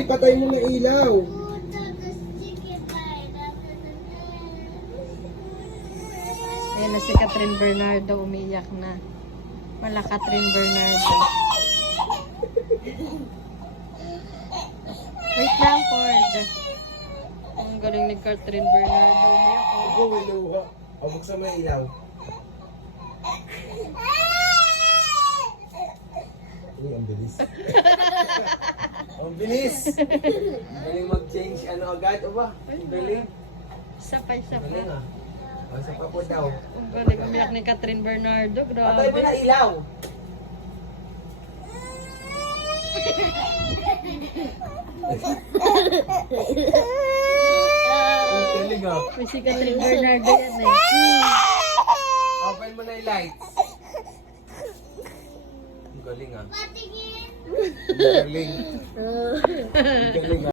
Hindi, patay mo na ilaw. Ayan na si Catherine Bernardo, umiyak na. Wala Catherine Bernardo. Wait lang, Ford. Ang galing ni Catherine Bernardo, umiyak. Ako, wiluha. O, buksan mo yung ilaw. Uy, ang bilis. Ang bilis! Ang galing mag-change ano agad, o ba? Ang galing. Isa pa, isa Ang galing pa. ah. O, isa pa po daw. Ang galing umiyak ni Catherine Bernardo, Patay mo na grabe. ilaw! Ang galing ah. May si Catherine Bernardo yan eh. Open mo na yung lights. Ang galing ah. Ang galing. Ang galing ah.